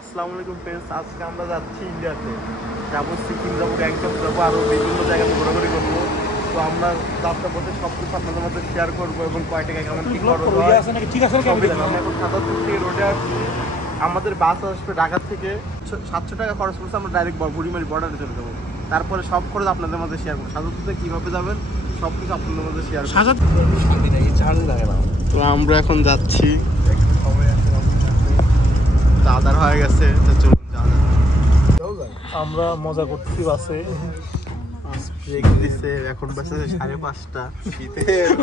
আসসালামু আলাইকুম ফ্রেন্ডস, আজকে আমরা যাচ্ছি ইন্ডিয়াতে, যাবো সিকিম, যাবো গ্যাংটক, যাবো আরও বিভিন্ন জায়গায় ঘোরাঘুরি করবো। তো আমরা যাত্রা পথে সব কিছু আপনাদের মধ্যে শেয়ার করবো এবং কয় টাকা কেমন কী খরচ হয় সবই জানাবো। আমরা এখন ৭৭ থেকে রোডে আসছি। আমাদের বাস আসবে ঢাকা থেকে, ৭০০ টাকা খরচ করছে। আমরা ডাইরেক্ট বুড়িমারি বর্ডারে চলে যাবো। তারপরে সব খরচ আপনাদের মধ্যে শেয়ার করবো। ৭৭ কীভাবে যাবেন সব কিছু আপনাদের মধ্যে শেয়ার করবো। তো আমরা এখন যাচ্ছি, দাদার হয়ে গেছে। তো চলুন আমরা মজা করতেছি বাসে। এখন বাসে 5:30।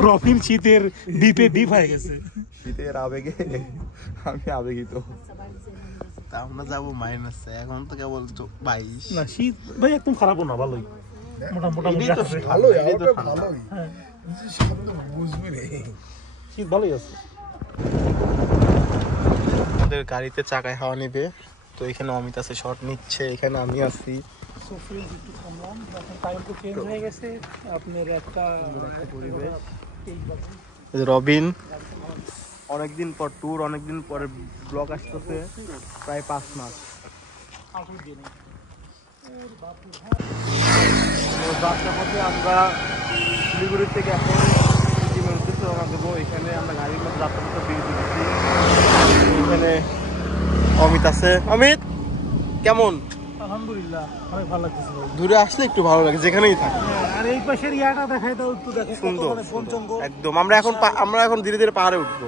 রবিন শীতের দ্বীপে দ্বীপ হয়ে গেছে। শীতের আবেগে আমি আবেগিত। তা আমরা যাবো মাইনাসে। এখন তো কেবল 22। না শীত ভাই একদম খারাপও না, ভালোই মোটামুটি আছে। হ্যাঁ শীত ভালোই আছে। আমাদের গাড়িতে চাকায় হাওয়া নিবে। তো এখানে অমিত আছে, শর্ট নিচ্ছে। এখানে আমি আছি। রবিন অনেকদিন পর ট্যুর, অনেকদিন পরে ব্লগ আসতেছে, প্রায় 5 মাস। যাত্রা পথে আমরা শিলিগুড়ি থেকে এখন সিকিমের উদ্দেশ্যে রওনা দেবো। এখানে আমরা গাড়ির মধ্যে যাত্রা পথে বেরিয়ে দিচ্ছি। এখানে অমিত আছে। অমিত কেমন? আলহামদুলিল্লাহ অনেক ভালো লাগতেছে। দূরে আসলে একটু ভালো লাগে, যেখানেই থাকে। আর এই পাশের ইয়াটা দেখাই দাও একটু, দেখো সুন্দর একদম। আমরা এখন ধীরে ধীরে পাহাড়ে উঠবো।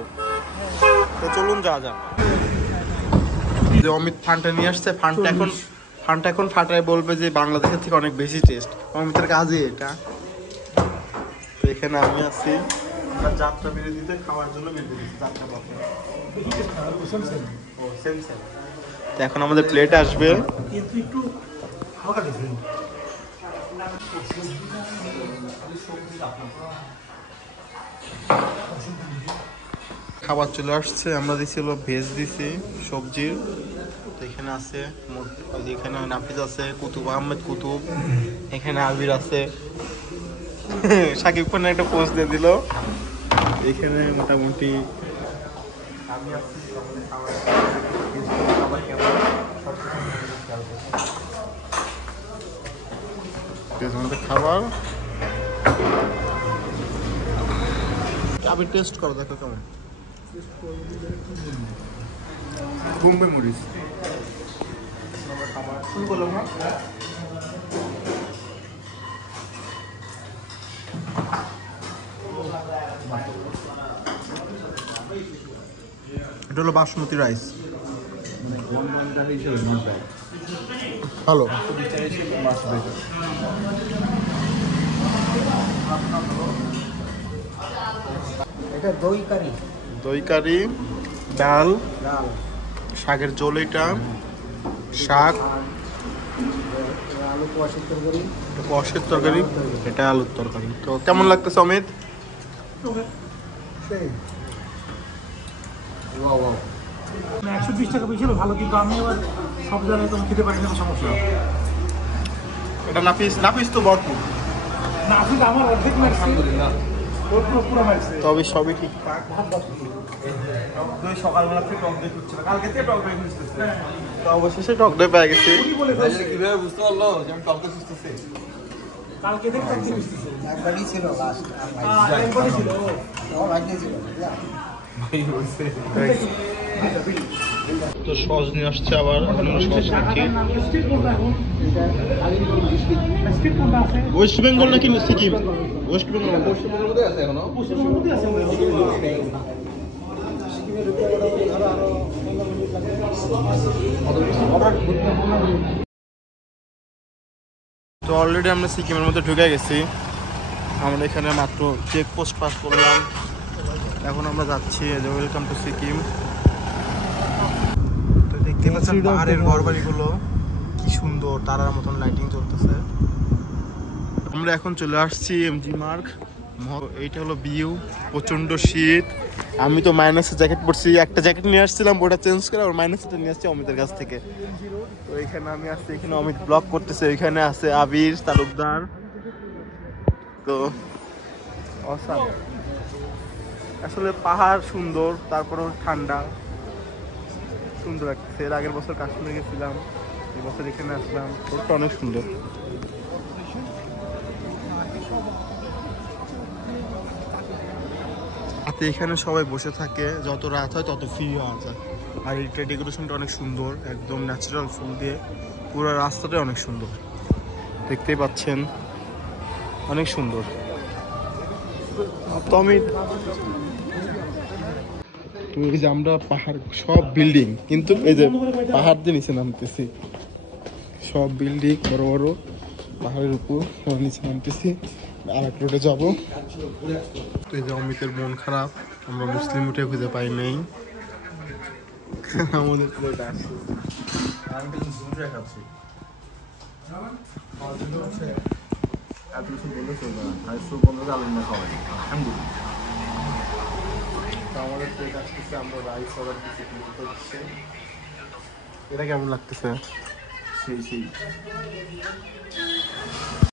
তো চলুন যাওয়া যাক। যে অমিত ফান্ডটা নিয়ে আসছে, ফান্ডটা এখন ফাটায় বলবে যে বাংলাদেশের থেকে অনেক বেশি টেস্ট। অমিতের কাজে এটা। তো এখানে আমি আছি, আমরা যাত্রা বিরতিতে খাওয়ার জন্য বেরিয়ে যাত্রা পথে। তো এখন আমাদের প্লেট আসবে। একটু হালকা দিয়েছি। খাবার চলে আসছে। আমরা দিয়েছিল ভেজ দিছি সবজির। তো এখানে আছে, এখানে নাফিজ আছে, কুতুব আহমেদ কুতুব, এখানে আবির আছে। সাকিব খানের একটা পোস্ট দিয়ে দিল। এখানে মোটামুটি আমি আছি। খাবার আবির টেস্ট করো, দেখো কেমন। বোম্বে মরিচ এটা হলো বাসমতি রাইস, ভালো। এটা দই কারি, দই কারি, ডাল, শাকের ঝোল, এটা শাক, আলু কোয়াশের তরকারি, কোয়াশের তরকারি, এটা আলুর তরকারি। তো কেমন লাগতেছে অমিত? 120 টাকা বেশি হলো ভালো, কিন্তু আমি আবার সব জায়গায় তো খেতে পারি না, সমস্যা। এটা নাফিস তো ভরপুর। না আসলে আমার অর্ধেক লাগছে, পুরো লাগছে। তবে সবই ঠিকঠাক। দই সকালবেলা থেকে টক দই খুঁজছিল, কালকে থেকে টক দই খুঁজতেছে। তো অবশেষে টক দই পেয়ে গেছি। কিভাবে বুঝতে পারলো যে আমি টক দই খুঁজতেছি? কালকে থেকে টক দই খুঁজতেছে। একবারই ছিল লাস্ট, একবারই ছিল। ছিল তো সস নিয়ে আসছে আবার, সস খাচ্ছি। ওয়েস্ট বেঙ্গল নাকি সিকিম? ওয়েস্ট বেঙ্গল। পশ্চিমবঙ্গের মধ্যে আছে এখনো। তো অলরেডি আমরা সিকিমের মধ্যে ঢুকে গেছি। আমরা এখানে মাত্র চেকপোস্ট পাস করলাম। এখন আমরা যাচ্ছি, ওয়েলকাম টু সিকিম। তো দেখতে পাচ্ছেন পাহাড়ের ঘরবাড়িগুলো কি সুন্দর, তারার মতন লাইটিং চলতেছে। আমরা এখন চলে আসছি এমজি মার্গ। এইটা হলো ভিউ, প্রচন্ড শীত। আমি তো মাইনাসের জ্যাকেট পরছি, একটা জ্যাকেট নিয়ে আসছিলাম, ওটা চেঞ্জ করে আর মাইনাসটা নিয়ে আসছি অমিতের কাছ থেকে। তো এখানে আমি আসছি, এখানে অমিত ব্লগ করতেছে, এখানে আছে আবির তালুকদার। তো অসাম, আসলে পাহাড় সুন্দর, তারপরেও ঠান্ডা। তো সুন্দর লাগছে। এর আগের বছর কাশ্মীরে গেছিলাম, এই বছর এখানে আসলাম, রোডটা অনেক সুন্দর। রাতে এখানে সবাই বসে থাকে, যত রাত হয় তত ফ্রি হওয়া যায়। আর এইটা ডেকোরেশনটা অনেক সুন্দর, একদম ন্যাচারাল ফুল দিয়ে পুরো রাস্তাটা অনেক সুন্দর, দেখতেই পাচ্ছেন অনেক সুন্দর। তো আমি এই যে আমরা পাহাড় সব বিল্ডিং, কিন্তু এই যে পাহাড় দিয়ে নিচে নামতেছি, সব বিল্ডিং বড় বড় পাহাড়ের উপর নিচে নামতেছি, আর এক রোডে যাবো। তো এই যে অমিতের মন খারাপ, আমরা মুসলিম উঠে খুঁজে পাই নাই আমাদের প্লেট আসছে। আমি কিন্তু দুটো খাচ্ছি, এত কিছু বললে চলবে না, 250 আলু না খাওয়াই আমাদের প্লেট আসতেছে। আমরা রাইস অর্ডার দিচ্ছি, কিন্তু হচ্ছে এটা কেমন লাগতেছে? সেই